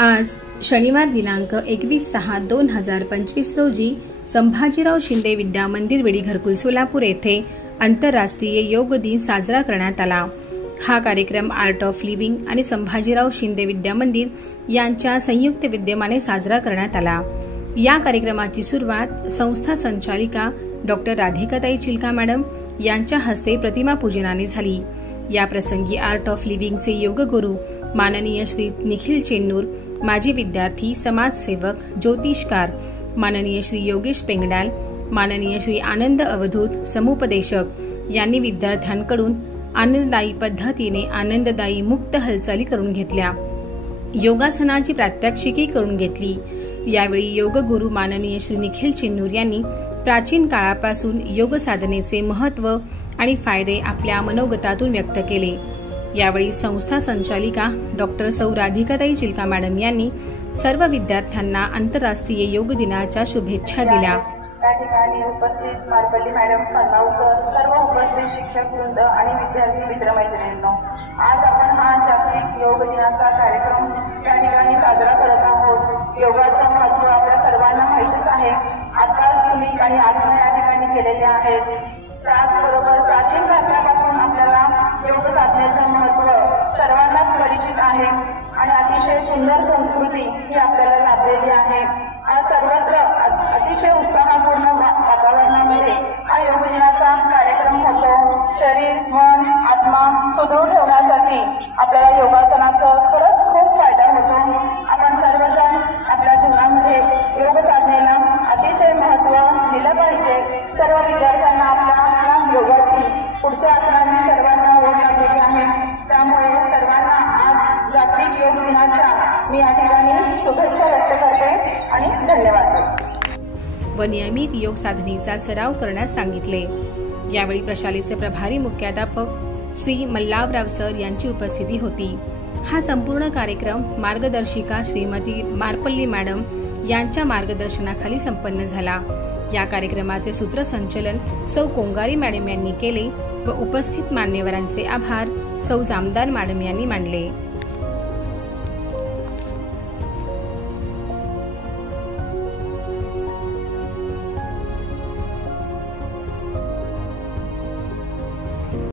आज शनिवार दिनांक 21/6/2025 रोजी संभाजीराव शिंदे विद्या मंदिर वेडी घरकुल सोलापूर येथे आंतरराष्ट्रीय योग दिन साजरा करण्यात आला। हा कार्यक्रम आर्ट ऑफ लिव्हिंग आणि संभाजीराव शिंदे विद्या मंदिर यांच्या संयुक्त विद्यमाने साजरा करण्यात आला। या कार्यक्रमाची सुरुवात संस्था संचालिका डॉक्टर राधिकाताई चिलका मॅडम यांच्या हस्ते प्रतिमा पूजनाने झाली। या प्रसंगी आर्ट ऑफ लिव्हिंगचे योग गुरु माननीय श्री निखिल चेन्नूर, माजी विद्यार्थी, समाजसेवक, ज्योतिषकार माननीय श्री योगेश पेंगडाल, माननीय श्री आनंद अवधूत समुपदेशक यांनी विद्यार्थ्यांकडून आनंददायी पद्धतीने आनंददायी मुक्त हालचाली करून घेतल्या। योगासनाची प्रात्यक्षिके करून घेतली। यावेळी योग गुरु माननीय श्री निखिल चेन्नूर यांनी प्राचीन काळापासून योग साधनेचे महत्त्व आणि फायदे आपल्या मनोगतातून व्यक्त केले। यावेळी संस्था संचालिका डॉक्टर सौ राधिकाताई चिलका मॅडम यांनी सर्व विद्यार्थ्यांना आंतरराष्ट्रीय योग दिनाच्या शुभेच्छा दिल्या। त्या ठिकाणी उपस्थित मारपल्ली मॅडम, खंदावकर, सर्व उपस्थित शिक्षक वृंद आणि विद्यार्थी मित्रमैत्रिणींनो, आज आपण हा जागतिक योग दिनाचा कार्यक्रम त्या ठिकाणी साजरा करत आहोत। योगाचं महत्त्व आपल्या सर्वांना माहितीच आहे। आता तुम्ही काही आसनं या ठिकाणी केलेले आहेत। त्याचबरोबर प्राचीन काळापासून आपल्याला योग साधनेचं महत्त्व सर्वांनाच परिचित आहे आणि अतिशय सुंदर संस्कृती ही आपल्याला लाभलेली आहे। सर्वत्र अतिशय उत्साहपूर्ण वातावरणामध्ये हा योग दिनाचा कार्यक्रम होतो। शरीर, मन, आत्मा सुदृढ ठेवण्यासाठी आपल्याला योगासनाचा खरंच खूप फायदा होतो। आपण सर्वजण आपल्या जीवनामध्ये योग साधनेला अतिशय महत्त्व दिलं पाहिजे। सर्व विद्यार्थ्यांना आपल्या योगाची पुढच्या आसनांनी सर्वांना ओढ लागलेली आहे। त्यामुळे सर्वांना आज जागतिक योग दिनाच्या मी या ठिकाणी शुभेच्छा व्यक्त करते आणि धन्यवाद। व नियमित योग साधनेचा सराव करण्यास सांगितले। यावेळी प्रशालेचे प्रभारी मुख्याध्यापक श्री मल्लावराव सर यांची उपस्थिती होती। हा संपूर्ण कार्यक्रम मार्गदर्शिका श्रीमती मारपल्ली मॅडम यांच्या मार्गदर्शनाखाली संपन्न झाला। या कार्यक्रमाचे सूत्रसंचलन सौ कोंगारी मॅडम यांनी केले व उपस्थित मान्यवरांचे आभार सौ जामदार मॅडम यांनी मानले।